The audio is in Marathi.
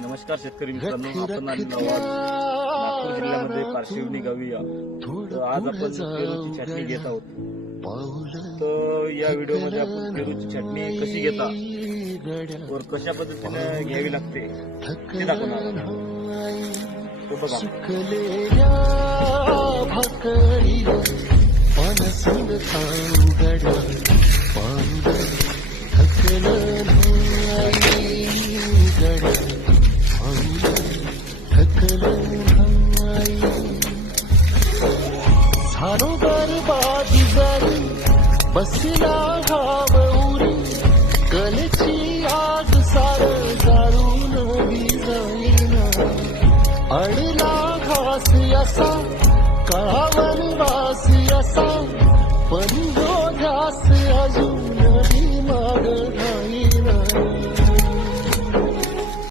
नमस्कार शेतकरी मित्रांनो, आपण आलेलो आहोत नागपूर जिल्ह्यामध्ये पारशिवनी गावी. तर आज आपण पेरूची चटणी घेत आहोत. तर या व्हिडिओमध्ये आपण पेरूची चटणी कशी घेता व कशा पद्धतीने घ्यावी लागते ते दाखवणार आहोत. तो बघा. झालो बरबादी जरी बसला घावरी कलची आग सार जाळून जाईना अडला घास असा काळावर वास असा पण जो ध्यास अजून माग राहीना.